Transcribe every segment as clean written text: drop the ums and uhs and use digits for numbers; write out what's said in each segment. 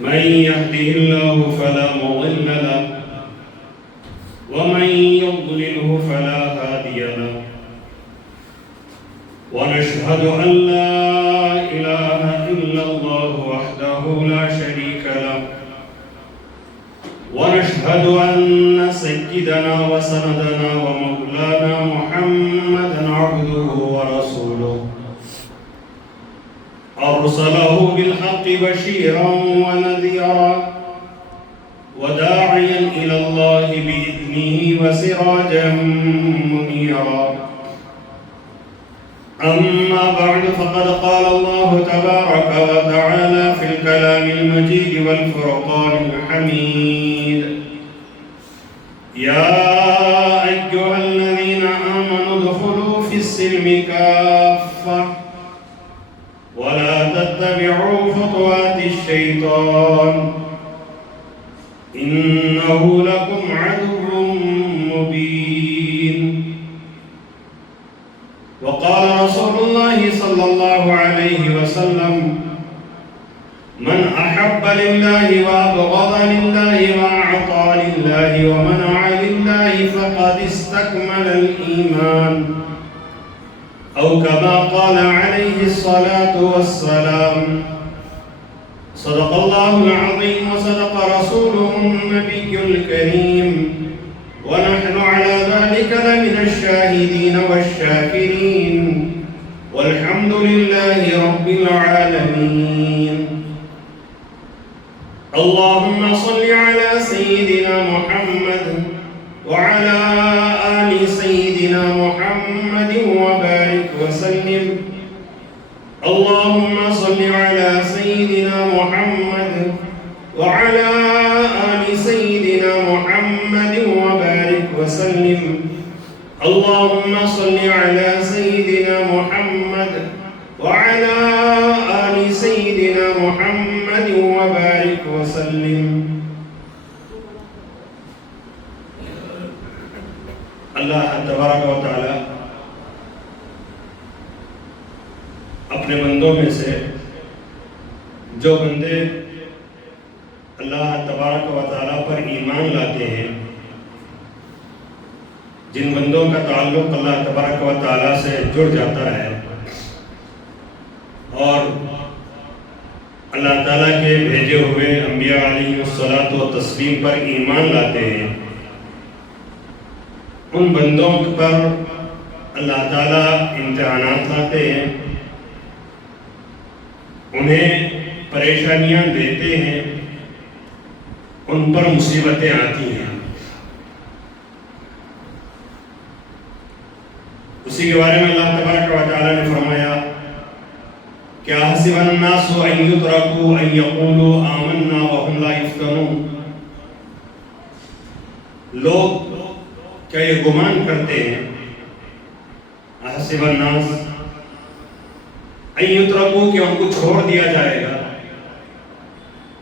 من يهده الله فلا مضل له ومن يضلله فلا هادي له ونشهد أن لا إله إلا الله وحده لا شريك له ونشهد أن سيدنا وسندنا ومولانا محمدا عبده ورسوله أرسله بالحق بشيرا ونذيرا وداعيا إلى الله بإذنه وسراجا منيرا. أما بعد فقد قال الله تبارك وتعالى في الكلام المجيد والفرقان الحميد: يا أيها الذين آمنوا ادخلوا في السلم كافة ولا تتبعوا خطوات الشيطان إنه لكم عدو مبين. وقال رسول الله صلى الله عليه وسلم: من أحب لله وأبغض لله وأعطى لله ومنع لله فقد استكمل الإيمان، أو كما قال عليه الصلاة والسلام. صدق الله العظيم وصدق رسوله النبي الكريم، ونحن على ذلك لمن الشاهدين والشاكرين، والحمد لله رب العالمين. اللهم صل على سيدنا محمد وعلى آل سيدنا محمد وبارك وسلم. اللهم صل على سيدنا محمد وعلى آل سيدنا محمد وبارك وسلم. اللهم صل على سيدنا محمد وعلى آل سيدنا محمد وبارك وسلم. اللہ تبارک و تعالی اپنے بندوں میں سے جو بندے اللہ تبارک و تعالی پر ایمان لاتے ہیں، جن بندوں کا تعلق اللہ تبارک و تعالی سے جڑ جاتا ہے اور اللہ تعالیٰ کے بھیجے ہوئے انبیاء علیہ الصلاۃ والتسلیم پر ایمان لاتے ہیں، ان بندوں پر اللہ تعالیٰ امتحانات لاتے ہیں، انہیں پریشانیاں دیتے ہیں، ان پر مصیبتیں آتی ہیں۔ اسی کے بارے میں اللہ تبارک و تعالیٰ نے فرمایا: کیا حسب الناس ان یترکوا ان یقولوا آمنا وهم لا یفتنون، لوگ کیا یہ گمان کرتے ہیں، حسب الناس ان یترکوا کہ ان کو چھوڑ دیا جائے گا،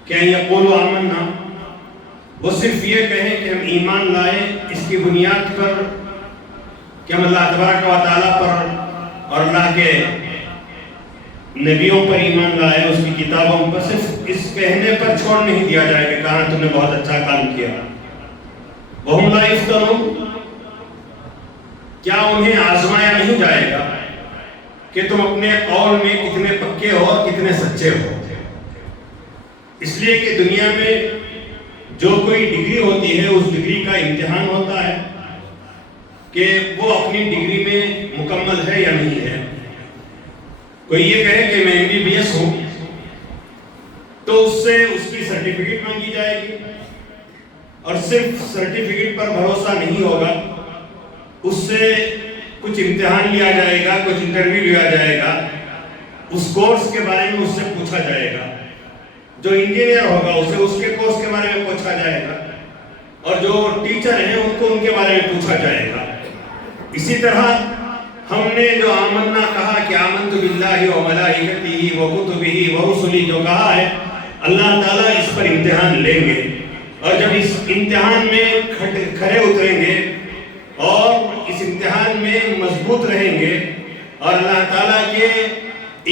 کہ ان یقولوا آمنا، وہ صرف یہ کہیں کہ ہم ایمان لائے اس کی بنیاد پر کہ ہم اللہ تبارک و تعالیٰ پر اور اللہ کے نبیوں پر ایمان لائے، اس کی کتابوں پر، صرف اس کہنے پر چھوڑ نہیں دیا جائے کہ کہاں تم نے بہت اچھا کام کیا۔ وَهُمْ لَا يُفْتَنُونَ، کیا انہیں آزمایا نہیں جائے گا کہ تم اپنے قول میں کتنے پکے ہو اور کتنے سچے ہو؟ اس لیے کہ دنیا میں جو کوئی ڈگری ہوتی ہے اس ڈگری کا امتحان ہوتا ہے کہ وہ اپنی ڈگری میں مکمل ہے یا نہیں ہے۔ کوئی یہ کہے کہ میں MBBS ہوں تو اس سے اس کی سرٹیفکیٹ مانگی جائے گی، اور صرف سرٹیفکیٹ پر بھروسہ نہیں ہوگا، اس سے کچھ امتحان لیا جائے گا، کچھ انٹرویو لیا جائے گا، اس کورس کے بارے میں اس سے پوچھا جائے گا۔ جو انجینئر ہوگا اسے اس کے کورس کے بارے میں پوچھا جائے گا، اور جو ٹیچر ہیں ان کو ان کے بارے میں پوچھا جائے گا۔ اسی طرح ہم نے جو آمنا کہا کہ آمنت باللہ و ملائکتہ و کتبہ و رسلہ جو کہا ہے، اللہ تعالیٰ اس پر امتحان لیں گے، اور جب اس امتحان میں کھڑے اتریں گے اور اس امتحان میں مضبوط رہیں گے اور اللہ تعالیٰ کے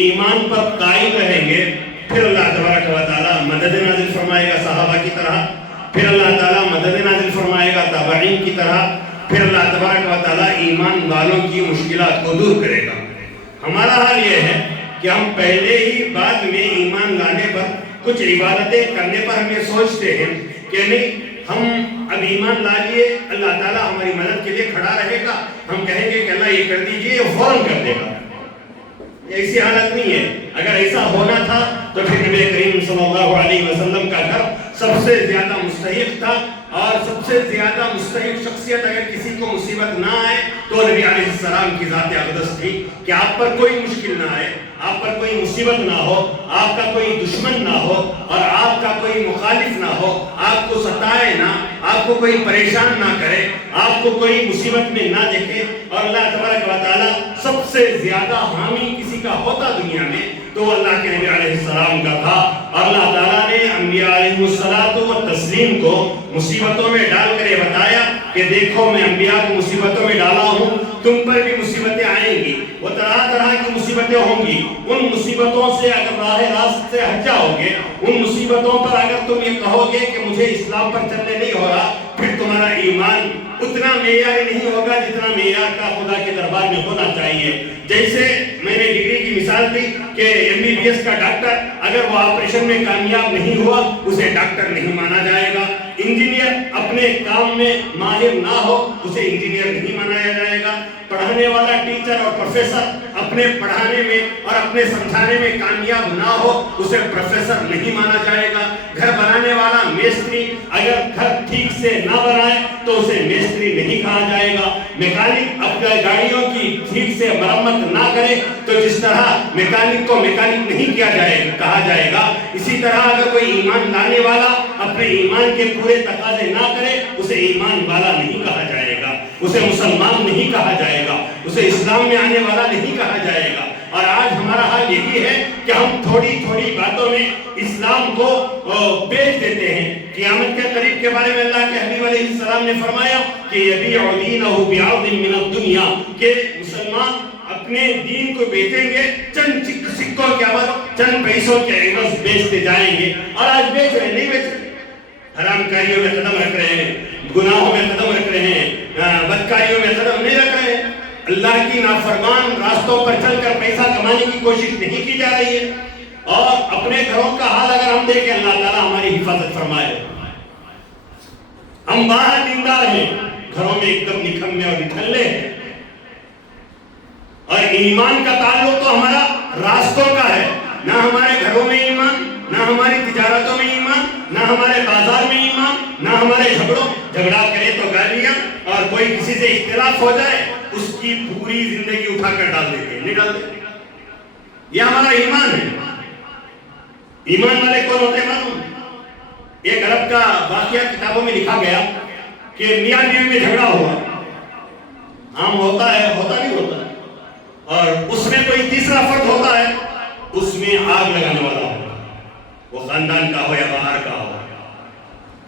ایمان پر قائم رہیں گے، پھر اللہ تبارک و تعالیٰ مدد نازل پھر اللہ تعالیٰ مدد نازل فرمائے گا تابعین کی طرح، پھر اللہ تبارک و تعالیٰ ایمان والوں کی مشکلات کو دور کرے گا۔ ہمارا حال یہ ہے کہ ہم پہلے ہی بعد میں ایمان لانے پر کچھ عبادتیں کرنے پر ہم یہ سوچتے ہیں کہ نہیں ہم اب ایمان لا لیے، اللہ تعالیٰ ہماری مدد کے لیے کھڑا رہے گا، ہم کہیں گے کہ اللہ یہ کر دیجئے، یہ فوراً کر دے گا۔ ایسی حالت نہیں ہے۔ اگر ایسا ہونا تھا تو پھر نبی کریم صلی اللہ علیہ وسلم کا گھر سب سے زیادہ مستحق تھا، اور سب سے زیادہ مستحق شخصیت اگر کسی کو مصیبت نہ آئے تو نبی علیہ السلام کی ذات اقدس تھی کہ آپ پر کوئی مشکل نہ آئے، آپ پر کوئی مصیبت نہ ہو، آپ کا کوئی دشمن نہ ہو اور آپ کا کوئی مخالف نہ ہو، آپ کو ستائے نہ، آپ کو کوئی پریشان نہ کرے، آپ کو کوئی مصیبت میں نہ دیکھے۔ اور اللہ تبارک و تعالیٰ سب سے زیادہ حامی کسی کا ہوتا دنیا میں تو اللہ کے نبی علیہ السلام کا تھا، اور اللہ تعالیٰ نے انبیاء علیہ الصلوۃ والتسلیم کو مصیبتوں میں ڈال کر یہ بتایا کہ دیکھو میں انبیاء کو مصیبتوں میں ڈالا ہوں، تم پر بھی مصیبتیں آئیں گی، وہ طرح طرح کی مصیبتیں ہوں گی، ان مصیبتوں سے اگر راہ راست سے ہٹ جاؤ گے، ان مصیبتوں پر اگر تم یہ کہو گے کہ مجھے اسلام پر چلنے نہیں ہو رہا، پھر تمہارا ایمان اتنا معیاری نہیں ہوگا جتنا معیار کا خدا کے دربار میں ہونا چاہیے۔ جیسے میں نے ڈگری کی مثال دی کہ MBBS کا ڈاکٹر اگر وہ آپریشن میں کامیاب نہیں ہوا اسے ڈاکٹر نہیں مانا جائے گا، انجینئر اپنے کام میں ماہر نہ ہو اسے انجینئر نہیں مانا جائے گا، پڑھانے والا ٹیچر اور پروفیسر اپنے پڑھانے میں اور اپنے سمجھانے میں کامیاب نہ ہو اسے پروفیسر نہیں مانا جائے گا، گھر بنانے والا میستری اگر گھر ٹھیک سے نہ بنائے تو اسے میستری نہیں کہا جائے گا، میکینک اپنے گاڑیوں کی ٹھیک سے مرمت نہ کرے تو جس طرح میکینک کو میکینک نہیں کہا جائے گا، اسی طرح اگر کوئی ایمان لانے والا اپنے ایمان کے پورے تقاضے نہ کرے اسے ایمان والا نہیں کہا جائے گا، اسے مسلمان نہیں کہا جائے گا، اسے اسلام میں آنے والا نہیں کہا جائے گا۔ اور آج ہمارا حال یہی ہے کہ ہم تھوڑی تھوڑی باتوں میں اسلام کو بیچ دیتے ہیں۔ قیامت کے قریب کے بارے میں اللہ کے حبیب علیہ السلام نے فرمایا کہ یبیع دینہ بعرض من الدنیا، کہ مسلمان اپنے دین کو بیچیں گے چند سکوں کے عوض، چند پیسوں کے عوض بیچتے جائیں گے، اور آج بیچ رہے نہیں بیچ رہے، حرام کاریوں میں قدم رکھ رہے ہیں، گناہوں میں قدم رکھ رہے ہیں، بدکاریوں میں قدم نہیں رکھ رہے ہیں، اللہ کی نافرمان راستوں پر چل کر پیسہ کمانے کی کوشش نہیں کی جا رہی ہے۔ اور اپنے گھروں کا حال اگر ہم دیکھیں اللہ تعالیٰ ہماری حفاظت فرمائے، ہم باہر دیندار ہیں، گھروں میں ایک دم نکھمے اور نٹھلے ہیں، اور ایمان کا تعلق تو ہمارا راستوں کا ہے، نہ ہمارے گھروں میں ایمان، نہ ہماری تجارتوں میں ایمان، نہ ہمارے بازار میں ایمان، نہ ہمارے جھگڑا کرے تو گالیاں، اور کوئی کسی سے اختلاف ہو جائے اس کی پوری زندگی اٹھا کر ڈال دیتے ہیں، نہیں ڈال دیتے۔ یہ ہمارا ایمان ہے۔ ایمان والے کون ہوتے ہیں معلوم؟ ایک عرب کا واقعہ کتابوں میں لکھا گیا کہ میاں بیوی میں جھگڑا ہوا، عام ہوتا ہے، ہوتا نہیں ہوتا، اور اس میں کوئی تیسرا فرد ہوتا ہے، اس میں آگ لگانے والا ہوتا ہے، وہ خاندان کا ہو یا باہر کا ہو۔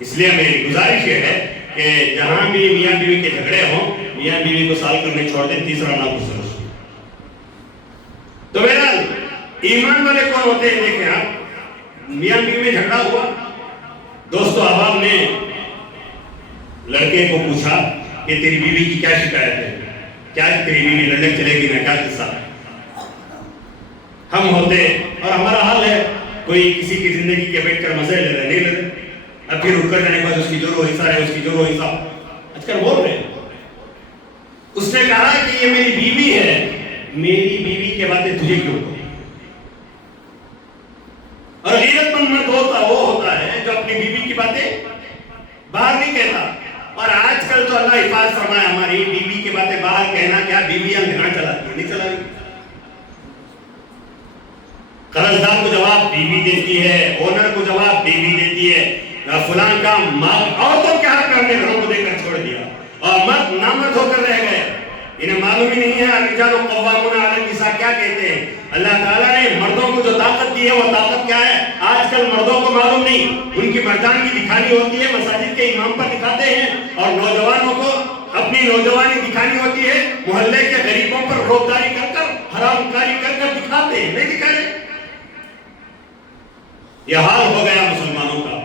اس لیے میری گزارش یہ ہے کہ جہاں بھی میاں بیوی کے جھگڑے ہوں، میاں بیوی کو سال کرنے چھوڑ دیں، تیسرا نہ گزرے۔ تو بہرحال ایمان والے کون ہوتے ہیں؟ دیکھیں آپ، میاں بیوی میں جھگڑا ہوا، دوستو احباب نے لڑکے کو پوچھا کہ تیری بیوی کی کیا شکایت ہے، کیا تیری بیوی لڑنے چلے گی نہ، کیا قصہ ہے؟ ہم ہوتے اور ہمارا حال ہے، کوئی کسی کی زندگی کے بیٹھ کر مزے لے رہے، نہیں لے رہے، اب پھر اٹھ کر جانے کے بعد اس کی جو حصہ ہے، اس کی جو حصہ آج کل بول رہے ہیں۔ اس نے کہا کہ یہ میری بیوی ہے، میری بیوی کے باتیں تجھے کیوں کہوں؟ اور غیرت مند مرد وہ ہوتا ہے جو اپنی بیوی کی باتیں باہر نہیں کہتا۔ اور آج کل تو اللہ حفاظ فرمائے، ہماری بیوی کی باتیں باہر کہنا کیا، بیویاں گھر چلاتی ہیں، نہیں چلا رہی۔ قرضدار کو جواب بیوی دیتی ہے، اونر کو جواب بیوی دیتی ہے، فلان کا مال، عورتوں کے حق میں ہم نے گھروں کو دے کر چھوڑ دیا، اور مرد نامرد ہو کر رہ گئے، انہیں معلوم ہی نہیں ہے الرجال قوامون علی النساء کیا کہتے ہیں۔ اللہ تعالیٰ نے مردوں کو جو طاقت دی ہے وہ طاقت کیا ہے، آج کل مردوں کو معلوم نہیں، ان کی مردانگی دکھانی ہوتی ہے، مساجد کے امام پر دکھاتے ہیں، اور نوجوانوں کو اپنی نوجوانی دکھانی ہوتی ہے، محلے کے غریبوں پر روبداری کر کر، حرام کاری کر کر دکھاتے ہیں، نہیں دکھا رہے۔ یہ حال ہو گیا مسلمانوں کا۔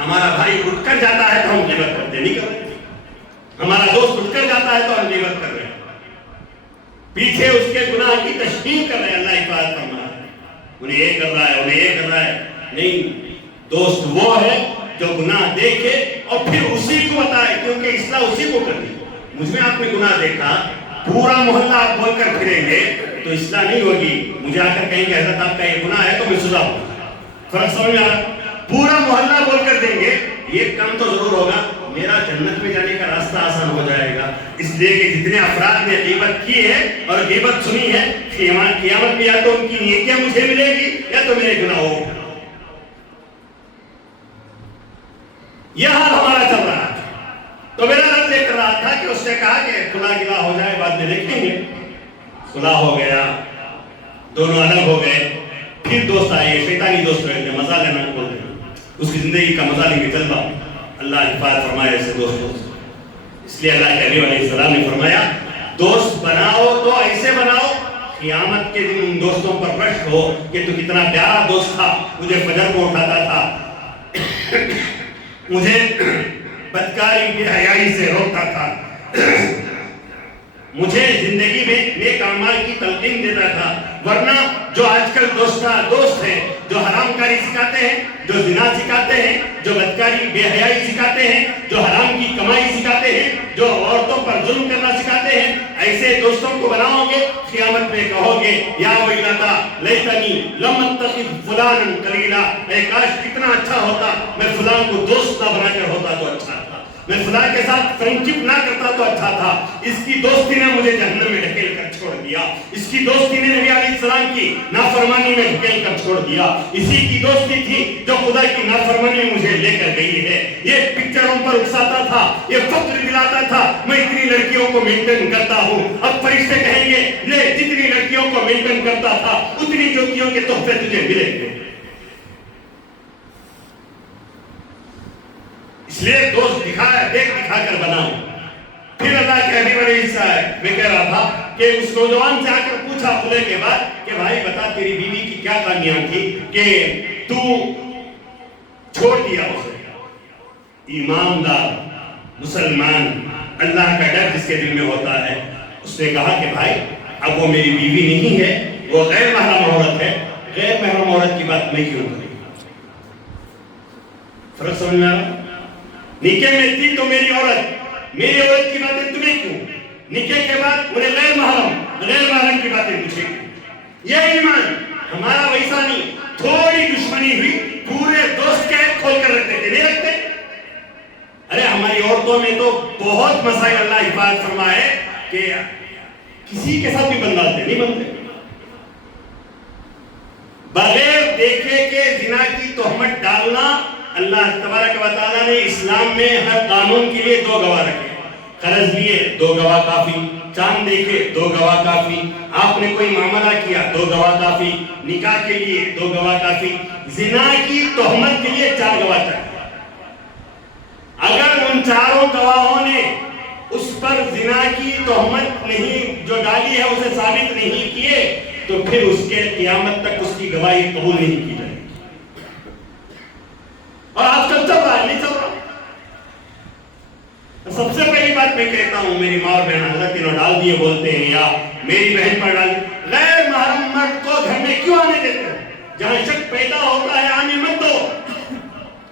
ہمارا بھائی اٹھ کر جاتا ہے تو ہم غیبت کرتے نہیں کرتے، ہمارا دوست اٹھ کر جاتا ہے تو ہم غیبت کر رہے ہیں، پیچھے اس کے گناہ کی تشہیر کر رہے ہیں۔ اللہ حفاظت فرما ہے، انہیں یہ کر رہا ہے، انہیں یہ کر رہا ہے۔ نہیں، دوست وہ ہے جو گناہ دیکھے اور پھر اسی کو بتائے، کیونکہ اصلاح اسی کو کرنی۔ مجھ میں آپ نے گناہ دیکھا، پورا محلہ آپ بول کر پھریں گے تو اصلاح نہیں ہوگی۔ مجھے آ کر کہیں کہ حضرت آپ کا یہ گناہ ہے تو میں سزا ہوں، فرق سمجھ آ رہا؟ پورا محلہ بول کر دیں گے، یہ کام تو ضرور ہوگا، میرا جنت میں جانے کا راستہ آسان ہو جائے گا۔ اس لیے کہ جتنے افراد نے غیبت کی ہے اور غیبت سنی ہے، قیامت میں یا تو ان کی نیکیاں مجھے ملے گی یا تو میرے گناہوں کو۔ یہ حال ہمارا چل رہا تھا، تو میرا رب یہ کر رہا تھا کہ اس نے کہا کہ خلا گلا ہو جائے، بعد میں دیکھیں گے۔ خلا ہو گیا، دونوں الگ ہو گئے، پھر دوست آئے، شیطانی دوست رہے تھے، مزہ لینا بولتے ہیں، اس کی زندگی کا مزہ لیں گے، چل با اللہ حفاظت فرمائے ایسے دوستوں سے۔ اس لیے اللہ کے نبی علیہ السلام نے فرمایا دوست بناؤ تو ایسے بناؤ قیامت کے دن ان دوستوں پر رشک ہو کہ تو کتنا پیارا دوست تھا، مجھے فجر کو اٹھاتا تھا، مجھے بدکاری بے حیائی سے روکتا تھا، مجھے زندگی میں نیک اعمال کی تلقین دیتا تھا۔ ورنہ جو آج کل دوست ہیں، جو حرام کاری سکھاتے ہیں، جو زنا سکھاتے ہیں، جو بدکاری بے حیائی سکھاتے ہیں، جو حرام کی کمائی سکھاتے ہیں، جو عورتوں پر ظلم کرنا سکھاتے ہیں، ایسے دوستوں کو بناؤ گے، قیامت میں کہو گے یا ویلتا لیتنی لم اتخذ فلانا قلیلا، اے کاش کتنا اچھا ہوتا میں فلاں کو دوست نہ بنا کر ہوتا تو اچھا تھا، میں فلاں کے ساتھ فرینڈشپ نہ کرتا تو اچھا تھا۔ اس کی دوستی نے مجھے جہنم میں ڈھکیل کر چھوڑ دیا، اس کی دوستی نے نبی علیہ السلام کی نافرمانی میں ڈھکیل کر چھوڑ دیا، اسی کی دوستی تھی جو خدا کی نافرمانی میں مجھے لے کر گئی ہے۔ یہ پکچروں پر اکساتا تھا، یہ فخر دلاتا تھا میں اتنی لڑکیوں کو مینٹین کرتا ہوں۔ اب فرشتے کہیں گے لے جتنی لڑکیوں کو مینٹین کرتا تھا اتنی جوتیوں کے تحفے تجھے ملیں گے۔ اس لیے دوست دیکھ دکھا کر بناؤ۔ پھر اللہ کے حبیب علیہ السلام میں کہہ رہا تھا کہ اس نوجوان سے آ کر پوچھا خلے کے بعد کہ بھائی بتا تیری بیوی کی کیا کامیاں تھی کہ تو چھوڑ دیا اسے؟ ایماندار مسلمان اللہ کا ڈر جس کے دل میں ہوتا ہے، اس نے کہا کہ بھائی اب وہ میری بیوی نہیں ہے، وہ غیر محرم عورت ہے، غیر محرم عورت کی بات میں کیوں کروں؟ فرق سمجھ میں آ رہا؟ نکاح میں تھی تو میری عورت کی باتیں تمہیں کیوں؟ نکاح کے بعد انہیں غیر محرم کی باتیں مجھے کیوں؟ یہ ایمان ہمارا ویسا نہیں، تھوڑی دشمنی ہوئی پورے دوست کے کھول کر رکھتے تھے، نہیں رکھتے؟ ارے ہماری عورتوں میں تو بہت مسائل اللہ حفاظت فرمائے کہ کسی کے ساتھ بھی بن ڈالتے نہیں بنتے، بغیر دیکھے کہ زنا کی تہمت ڈالنا۔ اللہ تبارک و تعالیٰ نے اسلام میں ہر قانون کے لیے 2 گواہ رکھے، قرض لیے 2 گواہ کافی، چاند دیکھے 2 گواہ کافی، آپ نے کوئی معاملہ کیا 2 گواہ کافی، نکاح کے لیے 2 گواہ کافی، زنا کی تہمت کے لیے 4 گواہ چاہیے۔ اگر ان 4 گواہوں نے اس پر زنا کی تہمت نہیں جو ڈالی ہے اسے ثابت نہیں کیے تو پھر اس کے قیامت تک اس کی گواہی قبول نہیں کی جائے۔ اور آج کل چل رہا ہے، نہیں چل رہا؟ سب سے پہلی بات میں کہتا ہوں، میری ماں اور بہن حضرت انہوں ڈال دیے بولتے ہیں یا میری بہن پر ڈال دیے، غیر محرم مرد کو گھر میں کیوں آنے دیتے ہیں؟ جہاں شک پیدا ہوتا ہے آنے مت دو۔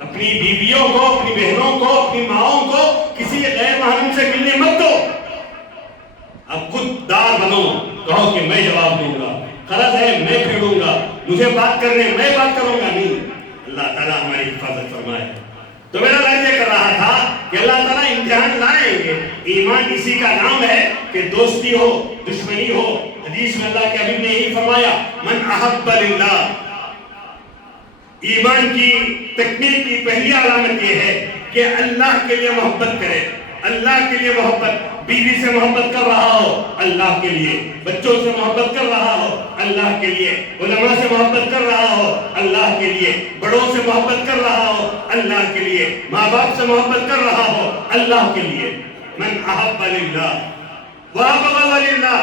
اپنی بیویوں کو، اپنی بہنوں کو، اپنی ماؤں کو کسی غیر محرم سے ملنے مت دو۔ اب خود دار بنو، کہو کہ میں جواب دوں گا، قرض ہے میں پھیڑوں گا، مجھے بات کرنے میں بات کروں گا، نہیں۔ اللہ تعالیٰ ہماری حفاظت فرمائے۔ تو میرا لائن یہ کر رہا تھا کہ اللہ تعالیٰ امتحان لائیں گے، ایمان اسی کا نام ہے کہ دوستی ہو دشمنی ہو۔ حدیث میں اللہ کے حبیب نے یہی فرمایا من احب للہ، ایمان کی تکمیل کی پہلی علامت یہ ہے کہ اللہ کے لیے محبت کرے، اللہ کے لیے محبت، بیوی سے محبت کر رہا ہو اللہ کے لیے، بچوں سے محبت کر رہا ہو اللہ کے لیے، علماء سے محبت کر رہا ہو اللہ کے لیے، بڑوں سے محبت کر رہا ہو اللہ کے لیے، ماں باپ سے محبت کر رہا ہو اللہ کے لیے۔ من احب للہ وابغض للہ،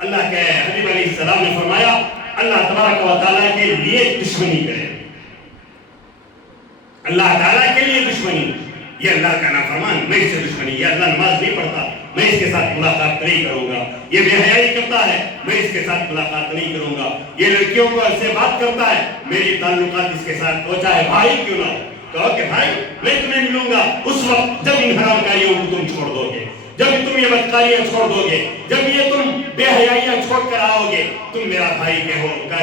اللہ کے حبیب علیہ السلام نے فرمایا اللہ تبارک و تعالیٰ کے لیے دشمنی کرے۔ اللہ تعالیٰ کے لیے دشمنی، یہ اللہ کا نافرمان، میں اس سے دشمنی، یہ اللہ نماز نہیں پڑھتا، میں اس کے ساتھ ملاقات نہیں کروں گا، یہ بے حیائی کرتا ہے، میں اس کے ساتھ ملاقات نہیں کروں گا، یہ لڑکیوں کو سے بات کرتا ہے، میری تعلقات اس کے ساتھ ہو چاہے بھائی کیوں نہ ہو، کہو کہ بھائی میں تمہیں ملوں گا اس وقت جب ان حرام کاریوں کو تم چھوڑ دو گے، جب تم یہ بدکاریاں چھوڑ دو گے، جب یہ تم بے حیائیاں چھوڑ کر آؤ گے، تم میرا بھائی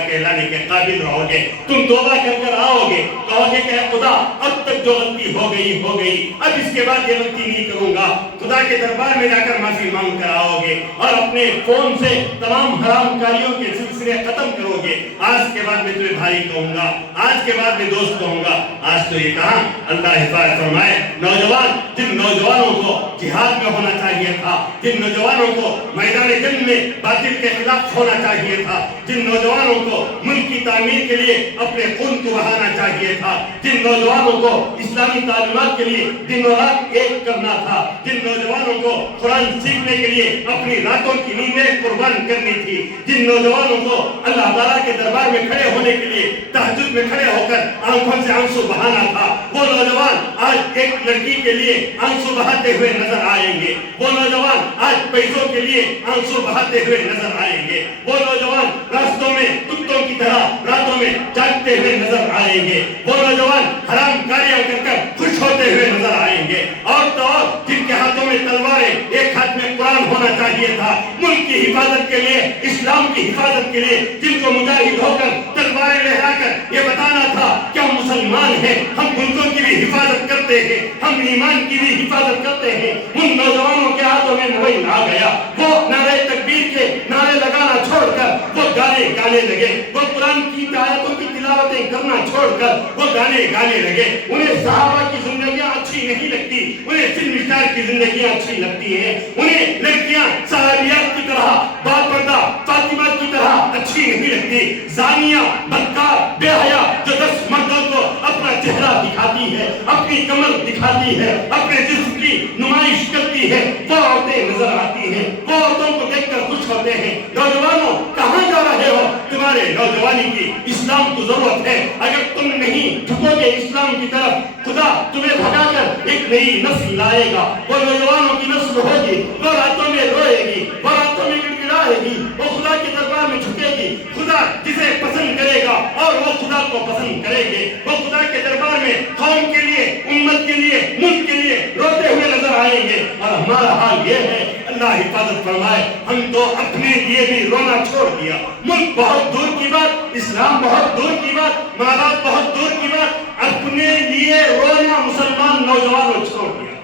کہلانے کے قابل رہو گے، تم توبہ کر آؤ گے، کہو گے کہ خدا اب تک جو غلطی ہو گئی، اب اس کے بعد یہ غلطی نہیں کروں گا، خدا کے دربار میں جا کر معافی مانگ کر آؤ گے اور اپنے فون سے تمام حرام کاریوں کے سلسلے ختم کرو گے، آج کے بعد میں تمہیں بھائی کہوں گا، آج کے بعد میں دوست کہوں گا۔ آج تو یہ کہاں اللہ حفاظت فرمائے، نوجوان جن نوجوانوں کو جہاد میں ہونا چاہیے تھا، جن نوجوانوں کو میدان جنگ میں باطل کے خلاف ہونا چاہیے تھا، جن نوجوانوں کو ملک کی تعمیر کے لیے اپنے خون کو بہانا چاہیے تھا، جن نوجوانوں کو اسلامی تعلیمات کے لیے دن و رات ایک کرنا تھا، جن نوجوانوں کو قرآن سیکھنے کے لیے اپنی راتوں کی نیندیں قربان کرنی تھی، جن نوجوانوں کو اللہ تعالیٰ کے دربار میں کھڑے ہونے کے لیے تہجد میں کھڑے ہو کر آنکھوں سے آنسو بہانا تھا، وہ نوجوان آج ایک لڑکی کے لیے آنسو بہاتے ہوئے نظر آئیں گے، وہ نوجوان آج پیسوں کے لیے آنسو بہاتے ہوئے نظر آئیں گے، وہ نوجوان راستوں میں کتوں کی طرح راتوں میں جاگتے ہوئے نظر آئیں گے، وہ نوجوان حرام کاریاں کر کر خوش ہوتے ہوئے نظر آئیں گے، اور تو اور جن کے ہاتھوں میں تلواریں، ایک ہاتھ میں قرآن ہونا چاہیے تھا، ملک کی حفاظت کے لیے، اسلام کی حفاظت کے لیے، جن کو مجاہد ہو کر تلواریں لہرا کر یہ بتانا تھا کہ ہم مسلمان ہیں، ہم ملکوں کی بھی حفاظت کرتے ہیں، ہم ایمان کی بھی حفاظت کرتے ہیں، ان نوجوانوں کے ہاتھوں میں موبائل آ گیا، وہ نعرہ تکبیر کے نعرے لگانا چھوڑ کر وہ گانے گانے لگے، وہ قرآن کی آیتوں کی تلاوتیں کرنا چھوڑ کر وہ گانے گانے لگے، انہیں صحابہ کی زندگیاں اچھی نہیں لگتی، انہیں فلم اسٹار کی زندگیاں اچھی لگتی ہیں، انہیں لڑکیاں صحابیات کی طرح باپردہ فاطمہ کی طرح اچھی نہیں لگتی، زانیہ بدکار بے حیا جو 10 مردوں کو اپنا چہرہ دکھاتی ہے، اپنی کمر دکھاتی ہے، اپنے جسم کی نمائش کرتی ہے، وہ عورتیں نظر آتی ہیں، وہ عورتوں کو دیکھ کر خوش ہوتے ہیں۔ نوجوانوں کہاں جا رہے ہو؟ تمہارے نوجوانی کی اسلام کو ضرورت ہے، اگر تم نہیں جھکو گے اسلام کی طرف، خدا تمہیں بھگا کر ایک نئی نسل لائے گا، وہ نوجوانوں کی نسل ہوگی، وہ راتوں میں روئے گی، وہ راتوں میں گڑگڑائے گی، وہ خدا کے دربار میں جھکے گی، خدا جسے پسند کرے گا اور وہ خدا کو پسند کریں گے، وہ خدا کے دربار میں قوم کے لیے، امت کے لیے، ملک کے لیے روتے ہوئے نظر آئیں گے، اور ہمارا حال یہ ہے، اللہ حفاظت فرمائے، ہم تو اپنے لیے بھی رونا چھوڑ دیا، ملک بہت دور کی بات، اسلام بہت دور کی بات، ماں باپ بہت دور کی بات، اپنے لیے رونا مسلمان نوجوانوں چھوڑ دیا،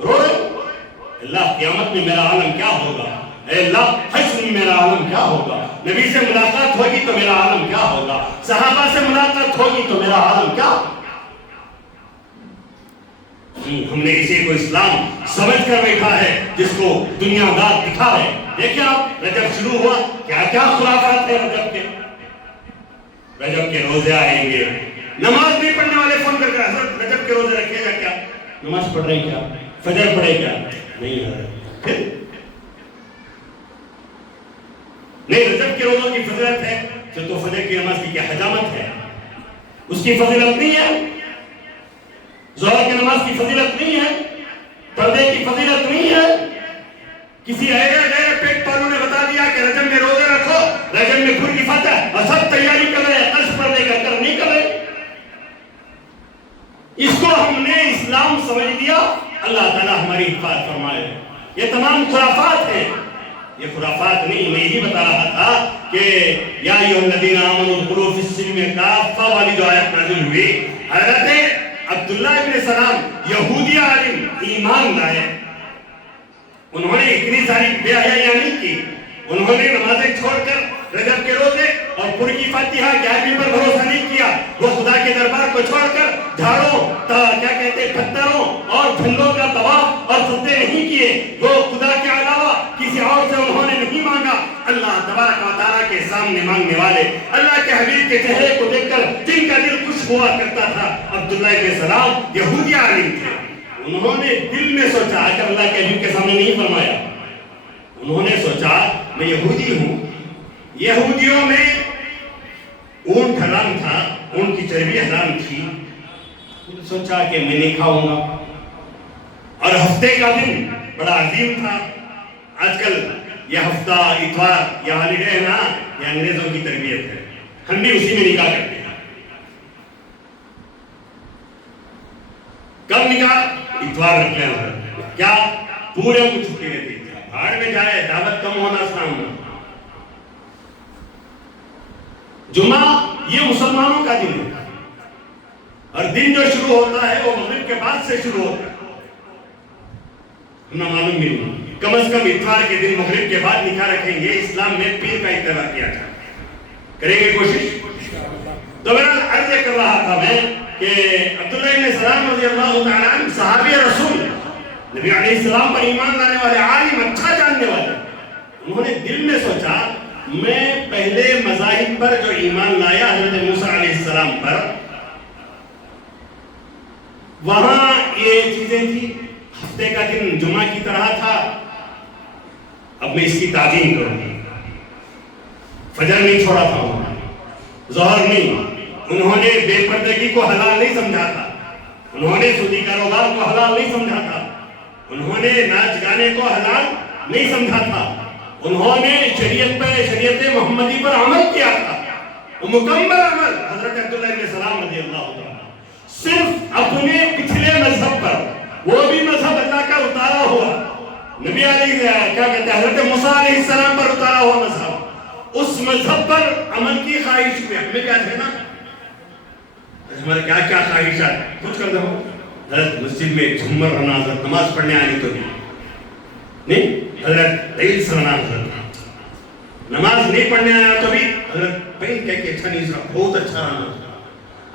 رو رہے اللہ قیامت میں میرا عالم کیا ہوگا، اے اللہ حشر میں میرا عالم کیا ہوگا، نبی سے ملاقات ہوگی تو میرا عالم کیا ہوگا، صحابہ سے ملاقات ہوگی تو میرا عالم کیا ہوگا۔ ہم نے کسی کو اسلام سمجھ کر بیٹھا ہے جس کو دنیا دار دکھا ہے۔ دیکھیں آپ، رجب شروع ہوا، کیا کیا خرافات ہیں رجب کے روزے آئیں گے، نماز نہیں پڑھنے والے فون کر کے حضرت رجب کے روزے رکھے گا کیا؟ نماز پڑھ رہے کیا؟ فجر پڑھے کیا؟ نہیں حضرت، پھر نہیں، رجب کے روزوں کی فضیلت ہے تو فجر کی نماز کی کیا حجامت ہے؟ اس کی فضیلت نہیں ہے، ظہر کی نماز کی فضیلت نہیں ہے، پردے کی فضیلت نہیں ہے، کسی غیر پیٹ پالو نے بتا دیا کہ رجب میں روزے رکھو، رجب میں پھر کی فتح، اور سب تیاری کر رہے ہیں، قرض پردے کا کر نہیں کر رہے، اس کو ہم نے اسلام سمجھ دیا۔ اللہ تعالیٰ ہماری حفاظت فرمائے۔ یہ تمام خرافات ہیں، یہ خرافات نہیں، میں یہی بتا رہا تھا کہ یا ایھا الذین آمنوا ادخلوا فی السلم کافہ والی جو آیت نازل ہوئی، حضرت عبداللہ ابن سلام یہودی عالم ایمان لائے، انہوں نے اتنی ساری بے حیائیاں نہیں کی، انہوں نے نمازیں چھوڑ کر رجب کے روزے اور پر کی فاتحہ 11ویں پر بھروسہ نہیں کیا، وہ خدا کے دربار کو چھوڑ کر جھاڑوں کیا کہتے پتھروں اور جھنڈوں کا طواف اور سجدے نہیں کیے، وہ خدا کے علاوہ کسی اور سے انہوں نے نہیں مانگا، اللہ تبارک و تعالیٰ کے سامنے مانگنے والے، اللہ کے حبیب کے چہرے کو دیکھ کر جن کا دل خوش ہوا کرتا تھا، عبداللہ ابن سلام یہودی عالم تھے، انہوں نے دل میں سوچا کہ اللہ کے حبیب کے سامنے نہیں فرمایا، انہوں نے سوچا میں یہودی ہوں، یہودیوں میں اونٹ حرام تھا، اونٹ کی چربی حرام تھی، سوچا کہ میں نہیں کھاؤں گا. اور ہفتے کا دن بڑا عظیم تھا. آج کل یہ ہفتہ اتوار یا ہالیڈے ہے نا، یہ انگریزوں کی تربیت ہے. ہم بھی اسی میں نکاح کرتے ہیں. کب نکاح؟ اتوار رکھ لیں. کیا پورے کو چھٹی رہتی ہے، بھاڑ میں جائے، دعوت کم ہونا سام ہونا. جمعہ یہ مسلمانوں کا دن ہے، اور دن جو شروع ہوتا ہے وہ مغرب کے بعد سے شروع ہوتا ہے. ہمیں معلوم بھی نہیں. کم از کم اتوار کے دن مغرب کے بعد نکاح رکھیں گے. اسلام میں پیر کا اتباع کیا تھا. کریں گے کوشش. تو میں عرض کر رہا تھا میں کہ عبداللہ ابن سلام رضی اللہ تعالیٰ عنہ صحابی رسول، نبی علیہ السلام پر ایمان لانے والے، عالم، اچھا جاننے والے، انہوں نے دل میں سوچا میں پہلے مذاہب پر جو ایمان لایا حضرت موسیٰ علیہ السلام پر، وہاں یہ چیزیں تھی. ہفتے کا دن جمعہ کی طرح تھا. اب میں اس کی تعظیم کروں گی. فجر نہیں چھوڑا تھا، ظہر نہیں. انہوں نے بے پردگی کو حلال نہیں سمجھا تھا. انہوں نے سودی کاروبار کو حلال نہیں سمجھا تھا. انہوں نے ناچ گانے کو حلال نہیں سمجھا تھا. انہوں نے شریعت محمدی پر عمل کیا تھا. مکمل عمل. حضرت عبداللہ ابن سلام رضی اللہ عنہ صرف اپنے پچھلے مذہب پر، وہ بھی مذہب اللہ کا اتارا ہوا، نبی علیہ کیا کہتے ہیں حضرت موسیٰ علیہ السلام پر اتارا ہوا مذہب، اس مذہب پر عمل کی خواہش میں ہمیں کیا تھے نا، ہمارے کیا کیا خواہشات کچھ کر دو. حضرت مسجد میں جھومر رہنا، حضرت نماز پڑھنے آنی تو نہیں، حضرت دل سرنا، حضرت نماز نہیں پڑھنے آیا تو بھی حضرت پین کہہ کے اچھا نہیں سرا، بہت اچھا رہنا.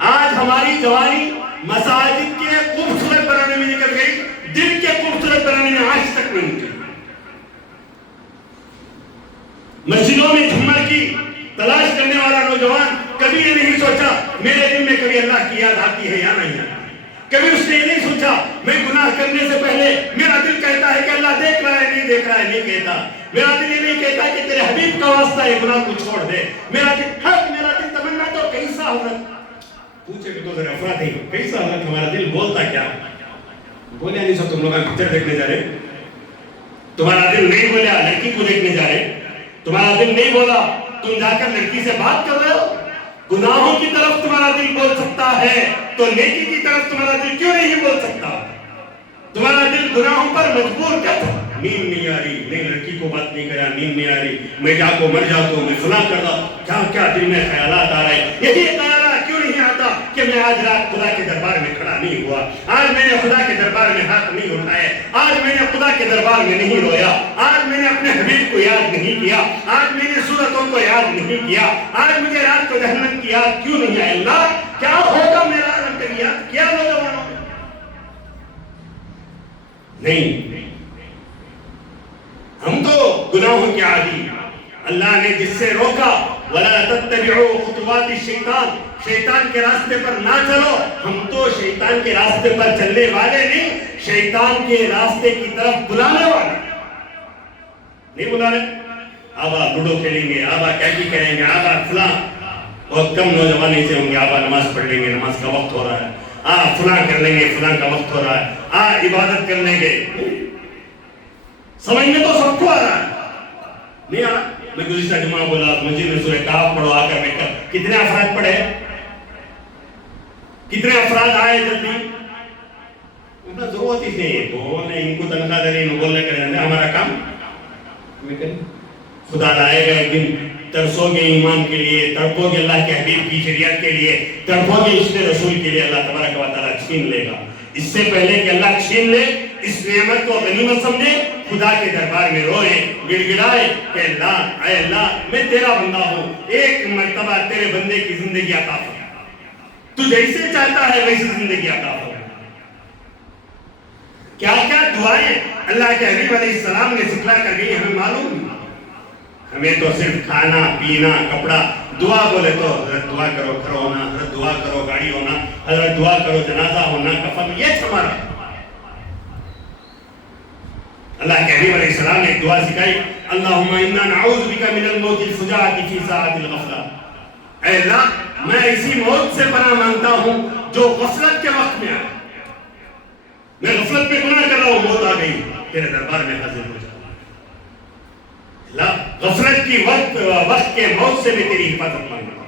آج ہماری جوانی مساجد کے خوبصورت بنانے میں نکل گئی، دل کے خوبصورت بنانے میں آج تک نہیں نکل. مسجدوں میں جھومر کی تلاش کرنے والا نوجوان کبھی یہ نہیں سوچا میرے دل میں کبھی اللہ کی یاد آتی ہے یا نہیں آتی. کبھی اس نے یہ نہیں سوچا میں گناہ کرنے سے پہلے میرا دل کہتا ہے کہ اللہ دیکھ رہا ہے نہیں دیکھ رہا ہے. نہیں کہتا. میرا دل یہ نہیں کہتا کہ تیرے حبیب کا واسطہ ہے گناہ کو چھوڑ دے. میرا دل تمنا تو کیسا حضرت پوچھے کہ تو ذرا افراد نہیں کیسا حضرت ہمارا دل بولتا کیا بولیا نہیں. سو تم لوگ پکچر دیکھنے جا رہے، تمہارا دل نہیں بولیا لڑکی کو دیکھنے جا رہے، تمہارا دل نہیں بولا تم جا کر لڑکی سے بات کر رہے ہو. گناہوں کی طرف تمہارا دل بول سکتا ہے تو نیکی کی طرف تمہارا دل کیوں نہیں بول سکتا؟ تمہارا دل گناہوں پر مجبور کر دو. نیند نہیں آ رہی، نہیں لڑکی کو بات نہیں کرا، نیند نہیں آ رہی، میں جا کو مر جاتا ہوں، میں فلاں کر رہا، کیا کیا دل میں خیالات آ رہے ہیں. یہی خیالات کیوں نہیں آتا کہ میں آج رات خدا کے دربار میں کھڑا نہیں ہوا، آج میں نے خدا کے دربار میں ہاتھ نہیں اٹھائے، آج میں نے خدا کے دربار میں نہیں رویا، آج میں نے اپنے حبیب کو یاد نہیں کیا، آج میں نے سورتوں کو یاد نہیں کیا، آج مجھے رات کو جہنم کی یاد کیوں نہیں آئی. اللہ کیا ہوگا میرا رب کی یاد کیا نوجوانوں میں نہیں. ہم تو گناہوں کے عادی. اللہ نے جس سے روکا وَلَا تَتَّبِعُوا خُطُوَاتِ الشَّيْطَانِ، شیطان کے راستے پر نہ چلو. ہم تو شیطان کے راستے پر چلنے والے نہیں، شیطان کے راستے کی طرف بلانے والے نہیں. بلانے آبا لوڈو کھیلیں گے، آبا کیکی کریں گے، آبا فلاں. بہت کم نوجوان ایسے ہوں گے آبا نماز پڑھ لیں گے، نماز کا وقت ہو رہا ہے، فلاں کر لیں گے، فلاں کا وقت ہو رہا ہے، عبادت کر لیں گے. سمجھ میں تو سب کو آ رہا ہے نہیں آ رہا. میں گزشتہ جمعہ بولا مسجد میں سورہ کہف پڑھو آ کر بیٹھ کر. کتنے افراد پڑھے؟ کتنے افراد آئے جلدی؟ اتنا ضرورت ہی نہیں ہے. تو ان کو تنخواہ دے رہی بولنے کریں ہمارا کام خدا لائے گا ایک دن. ترسو گے ایمان کے لیے، تڑپو گے اللہ کے حبیب کی شریعت کے لیے، تڑپو گے عشق رسول کے لیے، اللہ تبارک و تعالیٰ چھین لے گا. اس سے پہلے کہ اللہ چھین لے اس نعمت کو غنیمت سمجھے، خدا کے دربار میں روئے، گڑ گڑائے کہ اللہ اے اللہ میں تیرا بندہ ہوں، ایک مرتبہ تیرے بندے کی زندگی عطا فرما. تو جیسے چاہتا ہے ویسی زندگی عطا فرما. کیا کیا دعائیں اللہ کے حبیب علیہ السلام نے سکھلا کر گئی ہمیں معلوم نہیں. ہمیں تو صرف کھانا پینا کپڑا. دعا بولے تو حضرت دعا کرو گھر ہونا، حضرت دعا کرو گاڑی ہونا، حضرت دعا کرو جنازہ ہونا، کفن. یہ ہمارا اللہ کے حبیب علیہ السلام نے ایک دعا سکھائی، اللہم انا نعوذ بک من الموت الفجاۃ فی ساعۃ الغفلہ. اے اللہ میں ایسی موت سے پناہ مانگتا ہوں جو غفلت کے وقت میں آیا. میں غفلت میں گناہ کر رہا ہوں, موت آ گئی, تیرے دربار میں حاضر ہو جاؤں. غفلت کی وقت کے موت سے میں تیری حفاظت مانگ رہا ہوں.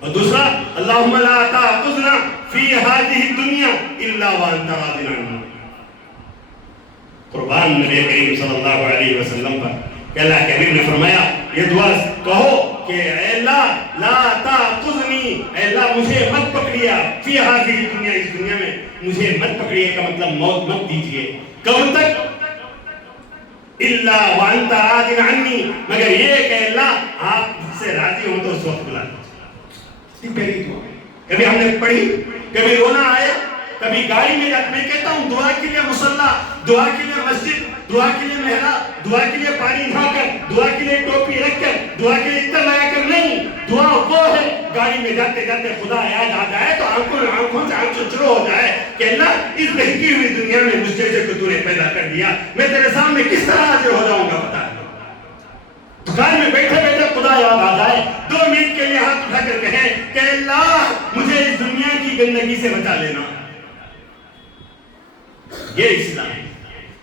اور دوسرا, اللہم لا تأخذنا فی ہذہ الدنیا الا وانت راض عنا. قربان نبی کریم صلی اللہ علیہ وسلم پر کہ اللہ کے حبیب نے فرمایا یہ دعا کہو کہ اے اللہ لا تأخذنی, اے اللہ مجھے مت پکڑیا, فی ہذہ الدنیا, اس دنیا میں مجھے مت پکڑیے کا مطلب موت مت دیجیے. کب تک؟ الا وانت راض عنی, مگر یہ کہ اللہ آپ مجھ سے راضی ہوں تو اس وقت بلا دیجیے. پہلی دعا کبھی ہم نے پڑھی, کبھی رونا آیا, کبھی گاڑی میں جاتے, میں کہتا ہوں دعا کے لیے مصلی, دعا کے لیے مسجد, دعا کے لیے محراب, دعا کے لیے پانی نہا کر, دعا کے لیے ٹوپی رکھ کر, دعا کے لیے اتر لگا کر نہیں. دعا وہ ہے گاڑی میں جاتے جاتے خدا یاد آ جائے تو آنکھوں سے آنکھ چچرو ہو جائے کہ اللہ اس بہکی ہوئی دنیا میں مجھ جیسے کو تو نے پیدا کر دیا, میں تیرے سامنے کس طرح حاضر ہو جاؤں گا بتا. دکان میں بیٹھے بیٹھے خدا یاد آ جائے, 2 منٹ کے لیے ہاتھ اٹھا کر کہیں کہ اللہ مجھے اس دنیا کی گندگی سے بچا لینا. یہ اسلام ہے.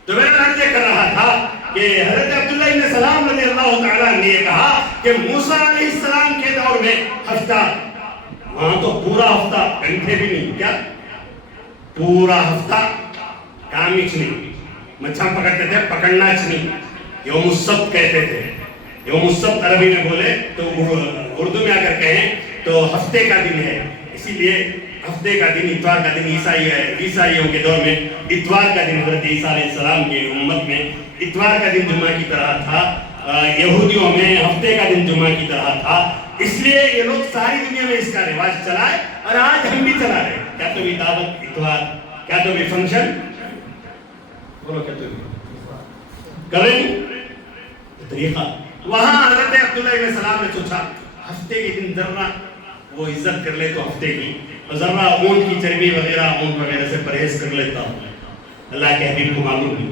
تو میں عرض کر رہا تھا کہ حضرت عبداللہ ابن سلام رضی اللہ تعالیٰ نے یہ کہا کہ موسیٰ علیہ السلام کے دور میں ہفتہ, وہاں تو پورا ہفتہ, گھنٹے بھی نہیں, کیا پورا ہفتہ کام ہی نہیں, مچھا پکڑتے تھے, پکڑنا نہیں, یوم السبت کہتے تھے. یوم السبت عربی میں بولے تو اردو میں اگر کہیں تو ہفتے کا دن ہے, اسی لیے ہفتے کا دن اتوار کا دن عیسائیوں کے دور میں اتوار کا دن حضرت عیسیٰ علیہ السلام کی امت میں اتوار کا دن جمعہ کی طرح تھا, یہودیوں میں ہفتے کا دن جمعہ کی طرح تھا. اس لیے یہ لوگ ساری دنیا میں اس کا رواج چلائے اور آج ہم بھی چلا رہے ہیں. کیا تو بھی دعوت اتوار, کیا تو بھی فنکشن, بولو کیا تو بھی کر رہے ہیں طریقہ. وہاں حضرت عبداللہ ابن سلام نے سوچا ہفتے کے دن ذرہ وہ عزت کر لے تو ہفتے کی, اور ذرہ اونٹ کی چربی وغیرہ, اونٹ وغیرہ سے پرہیز کر لیتا ہوں. اللہ کے حبیب کو معلوم نہیں,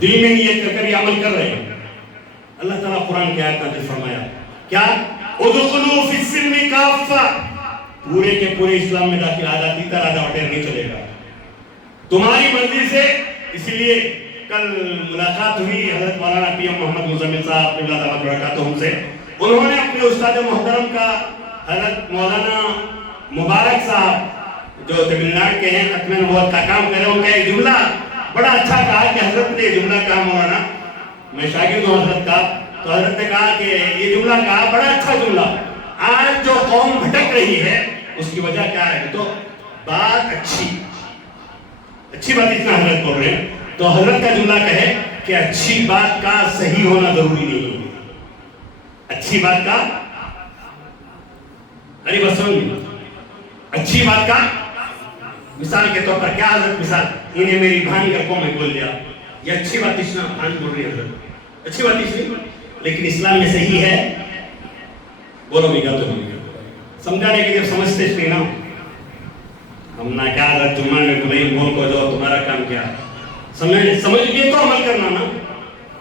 دل میں نیت کر کر یہ عمل کر رہے ہیں. اللہ تعالیٰ قرآن کی آیت نازل فرمایا کیا, ادخلوا فی السلم کافہ, پورے کے پورے اسلام میں داخل, آدھا تیتر آدھا وٹیر نہیں چلے گا تمہاری مرضی سے. اس لیے کل ملاقات ہوئی حضرت مولانا پی ایم محمد مزمل صاحب قبلہ دعوت برکاتہم سے. انہوں نے اپنے استاد محترم کا حضرت مولانا مبارک صاحب جو تمل ناڈو کے ہیں, ختم نبوت کا کام کر رہے ہیں, ان کا ایک جملہ بڑا اچھا کہا کہ حضرت نے یہ جملہ کہا, مولانا میں شاگرد ہوں حضرت کا, تو حضرت نے کہا کہ یہ جملہ کہا بڑا اچھا جملہ, آج جو قوم بھٹک رہی ہے اس کی وجہ کیا ہے, تو بات اچھی بات اتنا حضرت بول رہے ہیں, تو حضرت کا جملہ کہے کہ اچھی بات کا صحیح ہونا ضروری نہیں ہے. اچھی بات کا, ارے بس اچھی بات کا مثال کے طور پر کیا حضرت, مثال انہیں میری بھان کر کو میں بول دیا, یہ اچھی بات اس میں بھان بول رہی ہے حضرت, اچھی بات اس میں, لیکن اسلام میں صحیح ہے, بولو بھی گا تو سمجھانے کے لیے سمجھتے اس نہیں نا. ہم نہ کیا حضرت جمعہ میں بھائی بول کو جو تمہارا کام کیا, سمجھ لیے تو عمل کرنا نا.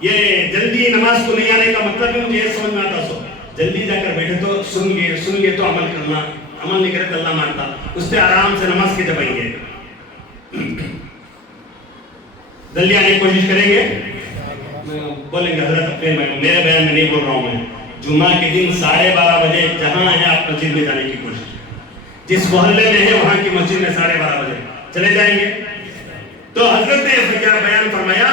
یہ جلدی نماز کو نہیں آنے کا مطلب ہے مجھے یہ سمجھ میں آتا, سو جلدی جا کر بیٹھے تو سن لیے تو عمل کرنا, عمل نہیں کرے تو اللہ مانتا, اس سے آرام سے نماز کے جب آئیں گے, جلدی آنے کی کوشش کریں گے, بولیں گے حضرت اپنے میرے بیان میں نہیں بول رہا ہوں میں, جمعہ کے دن 12:30 بجے جہاں ہے آپ مسجد میں جانے کی کوشش, جس محلے میں ہے وہاں کی مسجد میں 12:30 بجے چلے جائیں گے. تو حضرت نے بیان فرمایا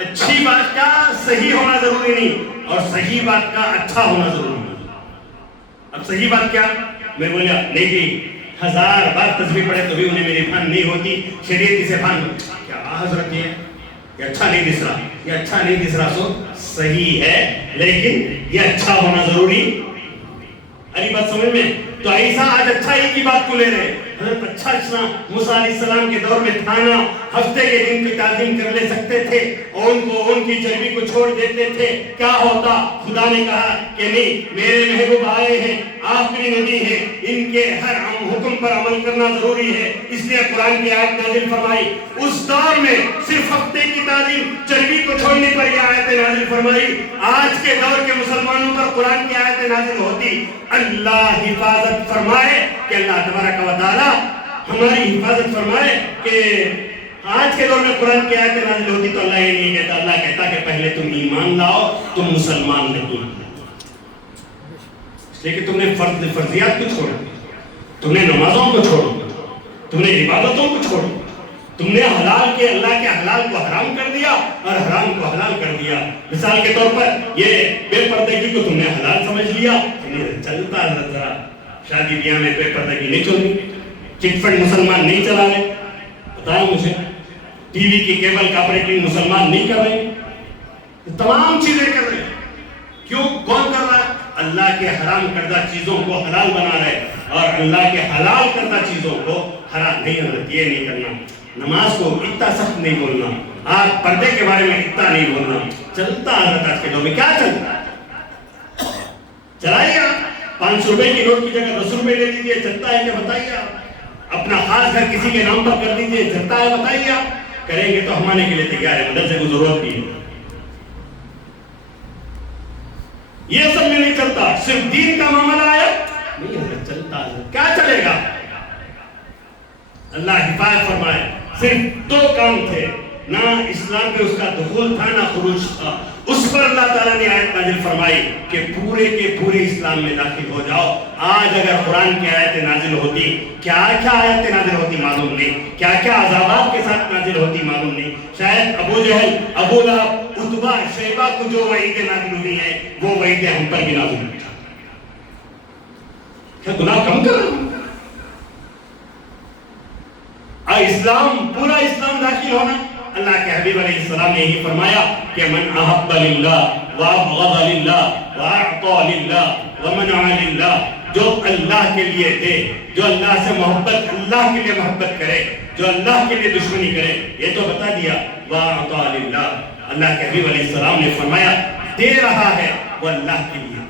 اچھی بات کا صحیح ہونا ضروری نہیں اور صحیح بات کا اچھا ہونا ضروری نہیں. اب صحیح بات کیا, میں بولیا نہیں جی 1000 بار تسبیح پڑھے تو بھی انہیں میری بھان نہیں ہوتی, شریعت کسے بھان کیا حضرت یہ اچھا نہیں دس رہا, یہ اچھا نہیں دس رہا, سو صحیح ہے لیکن یہ اچھا ہونا ضروری. اری بات سمجھ میں, تو عیسیٰ آج اچھا ہی کی بات کو لے رہے. حضرت اچھا اسلام موسیٰ علیہ السلام کے دور میں تھا نا, ہفتے کے دن کی تعظیم کر لے سکتے تھے, ان کی چربی کو چھوڑ دیتے تھے, کیا ہوتا. خدا نے کہا کہ نہیں, میرے محبوب آئے ہیں, آخری نبی ہیں, ان کے ہر حکم پر عمل کرنا ضروری ہے, اس لیے قرآن کی آیت نازل فرمائی. اس دور میں صرف ہفتے کی تعظیم, چربی کو چھوڑنے پر یہ آیت نازل فرمائی. آج کے دور کے مسلمانوں پر قرآن کی آیت نازل ہوتی, اللہ حفاظت حفاظت فرمائے کہ اللہ تبارک و تعالی ہماری حفاظت فرمائے کہ آج کے دور میں قرآن کی آیتیں نازل ہوتی تو اللہ یہ نہیں کہتا، اللہ کہتا کہ پہلے تم ایمان لاؤ، تم مسلمان نہیں، اس لیے کہ تم نے فرضیات کو چھوڑا، تم نے نمازوں کو چھوڑا، تم نے عبادتوں کو چھوڑا، تم نے حلال کے اللہ کے حلال کو حرام کر دیا اور حرام کو حلال کر دیا۔ مثال کے طور پر یہ بے پردگی کو تم نے حلال سمجھ لیا، چلتا ہے ذرا شادی بیاہ میں بے پردگی نہیں چل رہی، چٹ فنڈ مسلمان نہیں چلا رہے، بتایا مجھے، ٹی وی کی کیبل کا آپریٹنگ مسلمان نہیں کر رہے، تمام چیزیں کر رہے ہیں۔ کیوں؟ کون کر رہا ہے؟ اللہ کے حرام کردہ چیزوں کو حلال بنا رہے اور اللہ کے حلال کردہ چیزوں کو حرام نہیں کرنا، یہ نہیں کرنا۔ نماز کو اتنا سخت نہیں بولنا، آپ پردے کے بارے میں اتنا نہیں بولنا، چلتا حضرت آج کے دور میں کیا چلتا ہے؟ چلائیے آپ 500 روپے کی نوٹ کی جگہ 10 روپے لے لیجیے، چلتا ہے کیا بتائیے آپ؟ اپنا خاص گھر کسی کے نام پر کر دیجیے، چلتا ہے بتائیے آپ؟ کریں گے تو ہم آنے کے لیے تیار ہے، مدرسے کو ضرورت بھی ہے۔ یہ سب میں نہیں چلتا، صرف دین کا معاملہ آیا نہیں حضرت چلتا ہے، کیا چلے گا؟ اللہ حفاظت فرمائے۔ صرف 2 کام تھے، نہ اسلام پہ اس کا دخول تھا نہ خروج تھا، اس پر اللہ تعالیٰ نے آیت نازل فرمائی کہ پورے کے پورے اسلام میں داخل ہو جاؤ۔ آج اگر قرآن کی آیتیں نازل ہوتی، کیا کیا آیتیں نازل ہوتی معلوم نہیں، کیا کیا عذابات کے ساتھ نازل ہوتی معلوم نہیں۔ شاید ابو جہل، ابو لہب، عتبہ، شیبہ کو جو وعیدیں نازل ہوئی ہیں وہ وعیدیں ہم پر بھی نازل ہوئی۔ کیا گناہ کم کر رہے ہیں؟ اسلام، پورا اسلام داخل ہونا۔ اللہ کے حبیب علیہ السلام نے یہی فرمایا کہ من احب للہ وابغض للہ واعطى للہ ومنع للہ، جو اللہ کے لیے دے، جو اللہ سے محبت، اللہ کے لیے محبت کرے، جو اللہ کے لیے دشمنی کرے، یہ تو بتا دیا واعطى للہ۔ اللہ کے حبیب علیہ السلام نے فرمایا دے رہا ہے وہ اللہ کے لیے۔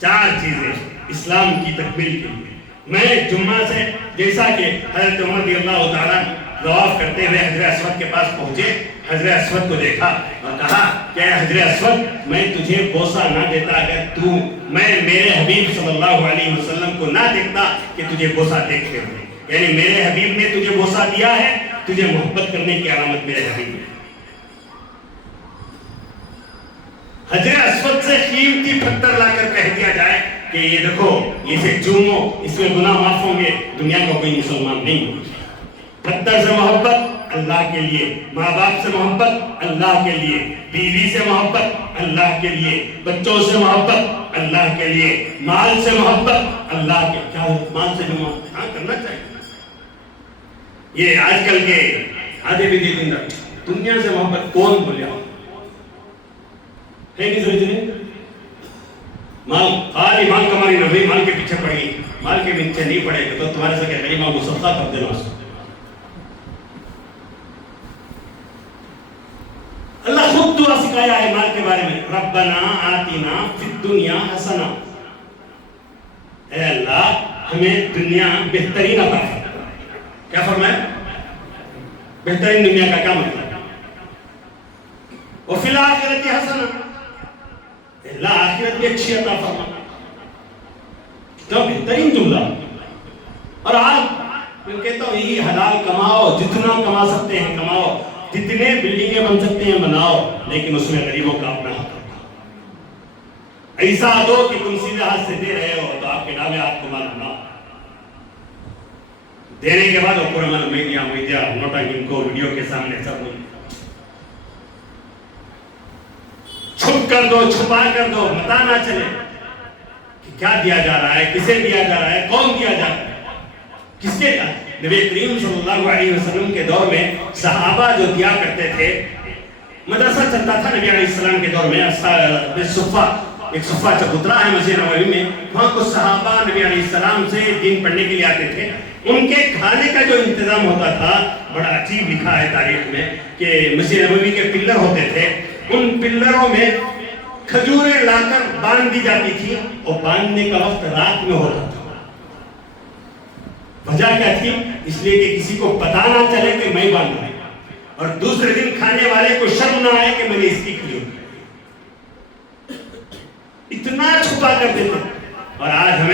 4 چیزیں اسلام کی تکمیل کے لیے۔ میں جمعہ سے جیسا کہ حضرت عمر رضی اللہ تعالیٰ طواف کرتے ہوئے حجر اسود کے پاس پہنچے، حجر اسود کو دیکھا اور کہا کہ حجر اسود میں تجھے بوسہ نہ دیتا اگر میں میرے حبیب صلی اللہ علیہ وسلم کو نہ دیکھتا کہ تجھے بوسہ دیکھتے ہوئے، یعنی میرے حبیب نے تجھے بوسہ دیا ہے، تجھے محبت کرنے کی علامت میرے حبیب نے۔ حجر اسود سے قیمتی پتھر لا کر کہہ دیا جائے کہ یہ دیکھو اسے چومو، اس میں گناہ معاف ہوں گے، دنیا کا کوئی مسلمان نہیں۔ پتھر سے محبت اللہ کے لیے، ماں باپ سے محبت اللہ کے لیے، بیوی سے محبت اللہ کے لیے، بچوں سے محبت اللہ کے لیے، مال سے محبت اللہ کے، کیا مال سے بھی محبت ہاں کرنا چاہیے۔ یہ آج کل کے آدھے بھی دن دنیا سے محبت کون بولیا ہے؟ نہیں سمجھنے مال، خالی مال کماری نہ ہوئی، مال کے پیچھے پڑی، مال کے پیچھے نہیں پڑے گا تو تمہارے سے کہ غریبوں کو صدقہ کر دینا۔ اللہ خود دعا سکھایا ہے مال کے بارے میں، ربنا آتنا فی الدنیا حسنہ، اے اللہ ہمیں دنیا بہترین عطا فرما۔ کیا فرمایا؟ بہترین دنیا کا کیا مطلب؟ وفی الآخرۃ حسنہ، اللہ آخرت بھی اچھی عطا فرما۔ کتنا بہترین جملہ۔ اور آج میں کہتا ہوں یہی حلال کماؤ، جتنا کما سکتے ہیں کماؤ، جتنے بلڈنگیں بن سکتے ہیں بناؤ، لیکن اس میں غریبوں کا اپنا حق رکھو۔ ایسا دو کہ تم سیدھے ہاتھ سے دے رہے ہو تو آپ کے نام آپ کو معلوم نہ، دینے کے بعد اوپر من میڈیا نوٹا جن کو ویڈیو کے سامنے سب نہیں، چھپ کر دو، چھپا کر دو، پتہ نہ چلے کہ کیا دیا جا رہا ہے، کسے دیا جا رہا ہے، کون دیا جا رہا ہے، کس کے کا۔ نبی کریم صلی اللہ علیہ وسلم کے دور میں صحابہ جو دیا کرتے تھے، مدرسہ چلتا تھا نبی علیہ السلام کے دور میں، ایک صفہ چبوترا ہے مسجد نبوی میں، وہاں کچھ صحابہ نبی علیہ السلام سے دین پڑھنے کے لیے آتے تھے۔ ان کے کھانے کا جو انتظام ہوتا تھا بڑا عجیب لکھا ہے تاریخ میں کہ مسجد نبوی کے پلر ہوتے تھے، ان پلروں میں کھجوریں لا کر باندھ دی جاتی تھی اور باندھنے کا وقت رات میں ہوتا تھا۔ وجہ کیا تھی؟ اس لیے کہ کسی کو پتہ نہ چلے کہ میں باندھ رہا ہوں اور دوسرے دن کھانے والے کو شرم نہ آئے کہ میں نے اس کی کھجور اتنا چھپا کر دیتے۔ اور آج ہمیں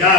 4